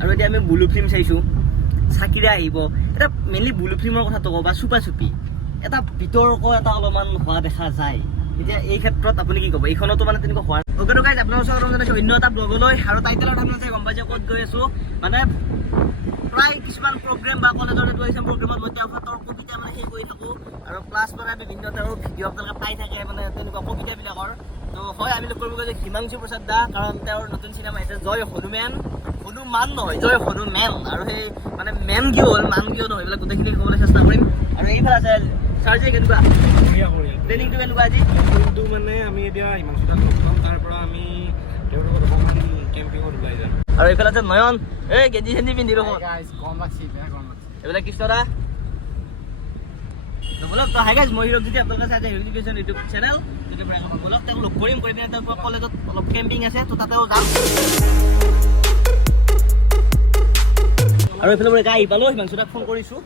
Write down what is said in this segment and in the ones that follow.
আৰু এতিয়া আমি ব্লু ফিল্ম চাইছোঁ, চাকিৰা আহিব। এটা মেইনলি ব্লু ফিল্মৰ কথাটো কওঁ বা চুপা চুপি এটা বিতৰ্ক এটা অলপমান হোৱা দেখা যায়। এতিয়া এই ক্ষেত্ৰত আপুনি কি ক'ব? এইখনতো মানে তেনেকুৱা হোৱা অ'কে গাইজ, আপোনাৰ ওচৰত জনাইছোঁ অন্য এটা ব্লগলৈ। আৰু টাইটেলত আপোনালোকে গম পাইছে ক'ত গৈ আছোঁ। মানে প্ৰায় কিছুমান প্ৰগ্ৰেম বা কলেজৰ এডুকেশ্যন প্ৰগ্ৰেমত মই তেওঁৰ কবিতা মানে সেই কৰি থাকোঁ। আৰু প্লাছ মানে বিভিন্ন তেওঁৰ ভিডিঅ' আপোনালোকে পাই থাকে মানে তেনেকুৱা কবিতাবিলাকৰ। তো হয়, আমি লগ কৰিব গৈছোঁ হিমাংশু প্ৰসাদ দা, কাৰণ তেওঁৰ নতুন চিনেমা আহিছে জয় হনুমান। হনুমান নহয়, জয় হনুমেন। আৰু সেই মানে মেন কিয় হ'ল, মান কিয় নহয়, এইবিলাক গোটেইখিনি ক'বলৈ চেষ্টা কৰিম। আৰু এইফালে আছে চাৰ্জি, কেনেকুৱা প্লেনিংটো কেনেকুৱা আজি? কিন্তু মানে আমি এতিয়া হিমাংশু দাক লগ পাম, তাৰ পৰা আমি তেওঁৰ লগত অকণমান কেম্পিঙত ওলাই যাম। আৰু এইফালে আছে নয়ন, এই গেঞ্জি চেঞ্জি পিন্ধি ৰ'ব। এইবিলাক কৃষ্ণদা বলক। তো হাই গাইজ, মই হিৰক যদি আপোনালোকে চাই হিৰক এডুকেশ্যন ইউটিউব চেনেল, তেতিয়া বলক তেওঁক লগ কৰিম। কৰি পিনে তেওঁৰ কলেজত অলপ কেম্পিং আছে, তো তাতেও যাম। আৰু এইফালে বঢ়িয়াকৈ আহি পালোঁ, হিমাংশুদাক ফোন কৰিছোঁ,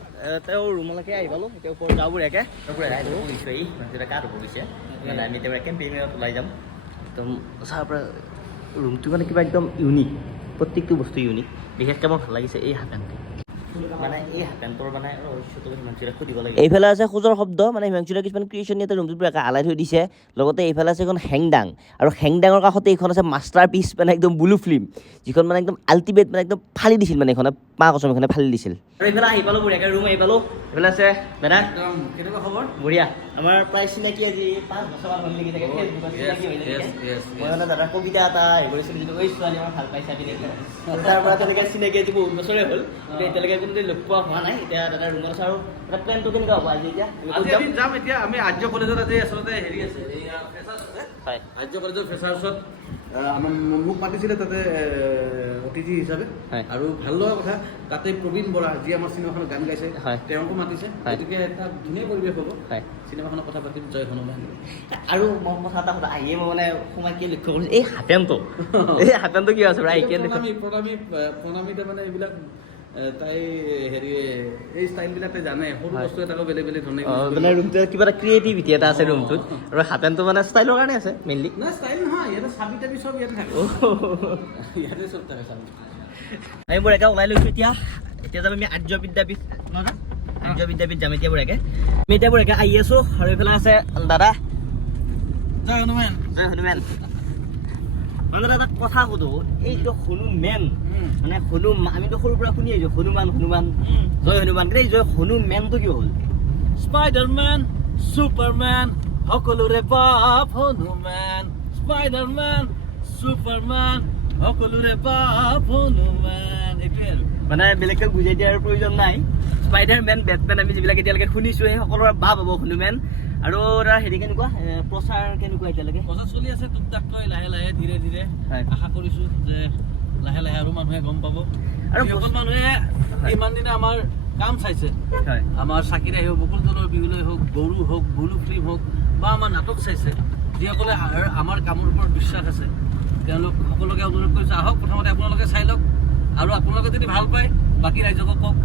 তেওঁৰ ৰুমলৈকে আহি পালোঁ। এতিয়া ওপৰত যাওঁ বঢ়িয়াকৈ কৰিছোঁ। এই হিমাংশুদা গা ধুব গৈছে, মানে আমি তেওঁ কেম্পিঙত ওলাই যাম। একদম চাৰ পৰা ৰুমটো মানে কিবা একদম ইউনিক, প্ৰত্যেকটো বস্তু ইউনিক। বিশেষকৈ মোৰ ভাল লাগিছে এই হাফেনটো, মানে এই হাফেনটোৰ মানে ৰহস্যটো হিমাংশুদাক সুধিব লাগে। এইফালে আছে খোজৰ শব্দ, মানে হিমাংশুদাৰ কিছুমান ক্ৰিয়েশ্যন ইয়াতে ৰুমটোত একে আলাই থৈ দিছে। লগতে এইফালে আছে এখন হেংদাং, আৰু হেংদাঙৰ কাষতে এইখন আছে মাষ্টাৰ পিচ, মানে একদম ব্লু ফিল্ম, যিখন মানে একদম আল্টিমেট, মানে একদম ফালি দিছিল, মানে এইখনে পা কচম এইখনে ফালি দিছিল। আৰু এইফালে আহি পালোঁ বঢ়িয়াকৈ, ৰুম আহি পালোঁ। এইফালে আছে দাদা, কেনেকুৱা খবৰ? বঢ়িয়া। আমাৰ প্ৰায় চিনাকি আজি 5 বছৰমান হ'ল নেকি থাকে, মই মানে দাদাৰ কবিতা এটা হেৰি কৰিছিলোঁ, যিটো এই ছোৱালী আমাৰ ভাল পাইছে আমি দেখি, তাৰ পৰা তেনেকৈ চিনাকি আজি বহুত বছৰে হ'ল। কিন্তু এতিয়ালৈকে কোনো লগ পোৱা হোৱা নাই। এতিয়া দাদাৰ ৰুমত আছোঁ। আৰু এটা প্লেনটো কেনেকুৱা হ'ব আজি? এতিয়া আমি যাম। এতিয়া আমি আৰ্য কলেজত আজি আচলতে হেৰি আছে, ফ্ৰেচাৰ্ছ আছে। হয়, আৰ্য কলেজৰ ফ্ৰেচাৰ্ছত মোক মাতিছিলে তাতে অতিথি হিচাপে। আৰু ভাল লগা কথা, তাতে প্ৰবীণ বৰা, যি আমাৰ চিনেমাখনত গান গাইছে, তেওঁকো মাতিছে। গতিকে এটা ধুনীয়া পৰিৱেশ হ'ব। চিনেমাখনত কথা পাতিম, জয় হনুমান। আৰু মই কথা এটা সোধা, আহিয়ে মই মানে সোমাই কি লক্ষ্য কৰিছোঁ, এই হাফেনটো কি আছে? প্ৰণামীতে মানে এইবিলাক তাই হেৰি এই ষ্টাইলবিলাক জানে, সৰু বস্তু এটাকো বেলেগ বেলেগ ধৰণে মানে ৰুমটোত কিবা এটা ক্ৰিয়েটিভিটি এটা আছে ৰুমটোত। আৰু হাফেনটো মানে ষ্টাইলৰ কাৰণে আছে মেইনলি। না ষ্টাইল নহয়, ইয়াতে চাবি তাবি চব ইয়াতে থাকে। ইয়াতে চব থাকে চাবি। আমি বঢ়িয়াকৈ ওলাই লৈছোঁ। এতিয়া যাম আমি আৰ্য বিদ্যাপীঠ, আৰ্য বিদ্যাপীঠ যাম এতিয়া বঢ়িয়াকৈ। আমি এতিয়া বঢ়িয়াকৈ আহি আছোঁ। আৰু এইফালে আছে দাদা, জয় হনুমান। জয় হনুমান। মানে এটা কথা সোধোঁ, এই যিটো হনুমেন, মানে আমিতো সৰুৰ পৰা শুনি আহিছোঁ হনুমান, জয় হনুমান। কিন্তু এই জয় হনুমেনটো কি হ'ল? স্পাইডাৰমেন, ছুপাৰমেন, সকলোৰে বাপ হনুমান। স্পাইডাৰমেন, ছুপাৰমেন, সকলোৰে বাপ হনুমান। এইটোৱে আৰু মানে বেলেগকৈ বুজাই দিয়াৰ প্ৰয়োজন নাই। স্পাইডাৰমেন, বেটমেন আমি যিবিলাক এতিয়ালৈকে শুনিছোঁ, সেই সকলোৰে বাপ হ'ব হনুমেন। আৰু তাৰ হেৰি কেনেকুৱা, প্ৰচাৰ কেনেকুৱা এতিয়ালৈকে? প্ৰচাৰ চলি আছে টুকটাককৈ, লাহে লাহে ধীৰে ধীৰে। আশা কৰিছোঁ যে লাহে লাহে আৰু মানুহে গম পাব। আৰু যিসকল মানুহে ইমান দিনে আমাৰ কাম চাইছে, আমাৰ চাকিৰাই হওক, বকুল তলৰ বিহুলৈ হওক, গৰু হওক, ব্লু ফিল্ম হওক, বা আমাৰ নাটক চাইছে, যিসকলে আমাৰ কামৰ ওপৰত বিশ্বাস আছে, তেওঁলোক সকলোকে অনুৰোধ কৰিছোঁ, আহক প্ৰথমতে আপোনালোকে চাই লওক। আৰু আপোনালোকে যদি ভাল পায় বাকী ৰাইজকো কওক।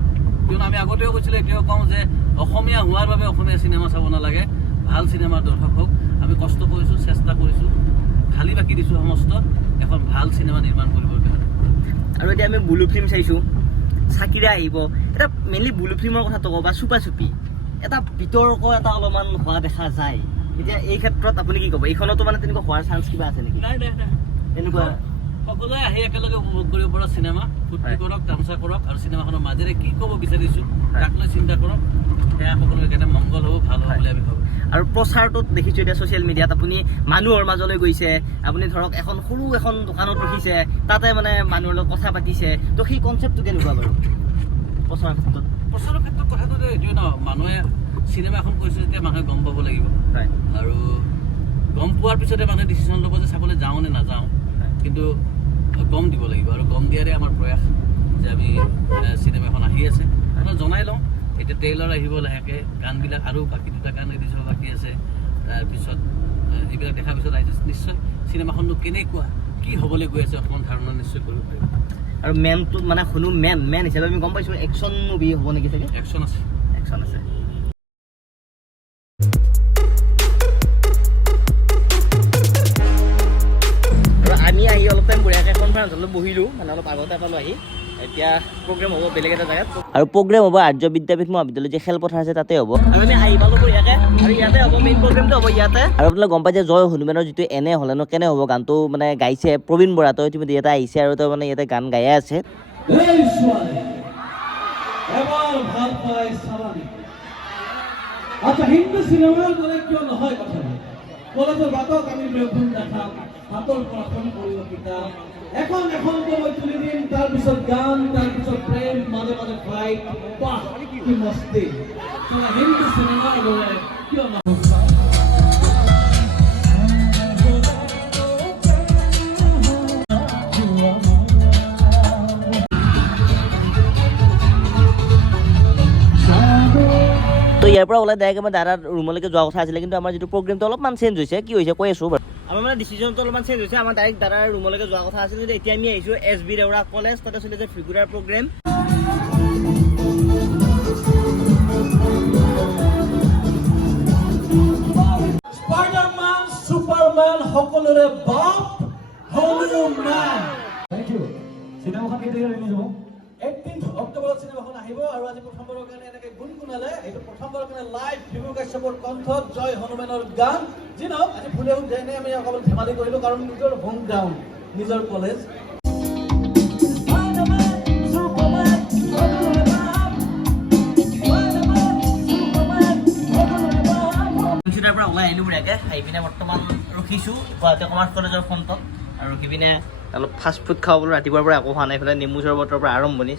কিয়নো আমি আগতেও কৈছিলোঁ, এতিয়াও কওঁ যে অসমীয়া হোৱাৰ বাবে অসমীয়া চিনেমা চাব নালাগে, ভাল চিনেমাৰ দৰ্শক হওক। আমি কষ্ট কৰিছোঁ, চেষ্টা কৰিছোঁ, খালি বাকী দিছোঁ সমস্ত এখন ভাল চিনেমা নিৰ্মাণ কৰিবৰ কাৰণে। আৰু এতিয়া আমি ব্লু ফিল্ম চাইছোঁ, চাকিৰা আহিব। এটা মেইনলি ব্লু ফিল্মৰ কথাটো কওঁ বা চুপা চুপি এটা বিতৰ্ক এটা অলপমান হোৱা দেখা যায়। এতিয়া এই ক্ষেত্ৰত আপুনি কি ক'ব? এইখনতো মানে তেনেকুৱা হোৱাৰ চান্স কিবা আছে নেকি? নাই এনেকুৱা সকলোৱে আহি একেলগে উপভোগ কৰিব পৰা চিনেমা, ফূৰ্তি কৰক, তামচা কৰক, আৰু চিনেমাখনৰ মাজেৰে কি ক'ব বিচাৰিছোঁ তাক লৈ চিন্তা কৰক। সেয়া সকলোৰে কাৰণে মংগল হ'ব, ভাল হ'ব বুলি আমি ভাবোঁ। আৰু প্ৰচাৰটোত দেখিছোঁ এতিয়া ছ'চিয়েল মিডিয়াত আপুনি মানুহৰ মাজলৈ গৈছে, আপুনি ধৰক সৰু এখন দোকানত ৰখিছে, তাতে মানে মানুহৰ লগত কথা পাতিছে। তো সেই কনচেপ্টটো কেনেকুৱা বাৰু প্ৰচাৰৰ ক্ষেত্ৰত? প্ৰচাৰৰ ক্ষেত্ৰত কথাটো এইটোৱে ন, মানুহে চিনেমা এখন কৈছে যেতিয়া মানুহে গম পাব লাগিব। আৰু গম পোৱাৰ পিছতে মানুহে ডিচিশ্যন ল'ব যে চাবলৈ যাওঁ নে নাযাওঁ। কিন্তু গম দিব লাগিব, আৰু গম দিয়াৰে আমাৰ প্ৰয়াস যে আমি চিনেমাখন আহি আছে আপোনাক জনাই লওঁ। এতিয়া ট্ৰেইলাৰ আহিব লাহেকৈ, গানবিলাক আৰু বাকী 2টা গান ৰিলিজ হ'ব বাকী আছে। তাৰপিছত এইবিলাক দেখাৰ পিছত নিশ্চয় চিনেমাখননো কেনেকুৱা, কি হ'বলৈ গৈ আছে অকণমান ধাৰণা নিশ্চয় কৰিব পাৰিব। আৰু মেনটো মানে মেন হিচাপে আমি গম পাইছোঁ একশ্যন মুভি হ'ব নেকি চাগে? একশ্যন আছে। আৰু আমি আহি অলপ টাইম বঢ়িয়াকৈ কনফাৰেঞ্চ হলত বহিলোঁ, মানে অলপ আগতে পালোঁ আহি। এতিয়া প্ৰগ্ৰেম হ'ব বেলেগ এটা জেগাত আৰু প্ৰগ্ৰেম হ'ব আৰ্য বিদ্যাপীঠ মহাবিদ্যালয় যে খেলপথাৰ আছে তাতে হ'ব আৰু আমি আহিব লাগিব ইয়াতে আৰু ইয়াতে হ'ব মেইন প্ৰগ্ৰেমটো হ'ব ইয়াতে আৰু আপোনালোকে গম পাই যে জয় হনুমানৰ যিটো এনে হ'লেনো কেনে হ'ব গানটো মানে গাইছে প্ৰবীণ বৰা তো ইতিমধ্যে ইয়াতে আহিছে আৰু তেওঁ মানে ইয়াতে গান গায়ে আছে আচ্ছা হিন্দু চিনেমাৰ দৰে কিয় নহয় কথাটো কলেজৰ বাটত আমি লঘুণ দেখাম হাতৰ পৰা ফোন কৰিব কিতাপ এখন এখনকৈ মই তুলি দিম তাৰপিছত গান তাৰপিছত প্ৰেম মাজে মাজে ফাইট বাহ কি মস্তি হিন্দু চিনেমাৰ দৰে কিয় নহয় তো ইয়াৰ পৰা ওলাই ডাইৰেক্ট আমাৰ দাদাৰ ৰুমলৈকে যোৱা কথা আছিলে কিন্তু আমাৰ যিটো প্ৰগ্ৰেমটো অলপমান চেঞ্জ হৈছে কি হৈছে কৈ আছোঁ বাৰু আমাৰ মানে ডিচিজনটো অলপমান চেঞ্জ হৈছে আমাৰ ডাইৰেক্ট দাদাৰ ৰুমলৈকে যোৱা কথা আছিলে কিন্তু এতিয়া আমি আহিছোঁ SB দেউৰা কলেজ তাতে চলি আছে ফিগুৰাৰ প্ৰগ্ৰেম স্পাইডাৰমেন ছুপাৰমেন সকলোৰে বাপ হনুমান থেংক ইউ চিনেমাখন কেতিয়া ৰিলিজ হ'ব 18 অক্টোবৰত চিনেমাখন আহিব আৰু আজি প্ৰথমবাৰৰ কাৰণে এনেকৈ গুণগুণালে এইটো প্ৰথমবাৰৰ কাৰণে লাইভ ভিভু কাশ্যপৰ কণ্ঠত জয় হনুমানৰ গান যি নহওক আজি ভুলে শুদ্ধে আমি অকণমান ধেমালি কৰিলোঁ কাৰণ নিজৰ হোম গ্ৰাউণ্ড নিজৰ কলেজ তাৰ পৰা ওলাই আহিলোঁ বঢ়িয়াকৈ আহি পিনে বৰ্তমান ৰখিছোঁ গুৱাহাটী কমাৰ্চ কলেজৰ ফ্ৰণ্টত আৰু ৰখি পিনে অলপ ফাষ্ট ফুড খাওঁ বোলো ৰাতিপুৱাৰ পৰা একো খোৱা নাই এইফালে নেমু চৰবতৰ পৰা আৰম্ভণি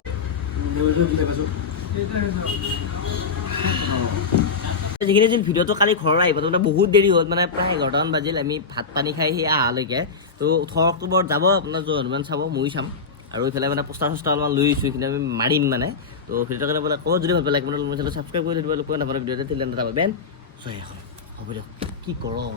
যিখিনি যেন ভিডিঅ'টো কালি ঘৰৰ আহিব তাৰমানে বহুত দেৰি হ'ল মানে প্ৰায় 11টামান বাজিল আমি ভাত পানী খাই সেই অহালৈকে তো 18 অক্টোবৰত যাব আপোনাৰ জয় হনুমান চাব ময়ো চাম আৰু এইফালে মানে পোষ্টাৰ চষ্টাৰ অলপমান লৈ আহিছোঁ এইখিনি আমি মাৰিম মানে তো ভিডিঅ'টো কাৰণে বোলে ক'ব যদি ভাবে লাইক মানে ছাবস্ক্ৰাইব কৰি দিব লোক নাপালে ভিডিঅ'টো তিল নাপাব বেন জয় এখন হ'ব দিয়ক কি গৰম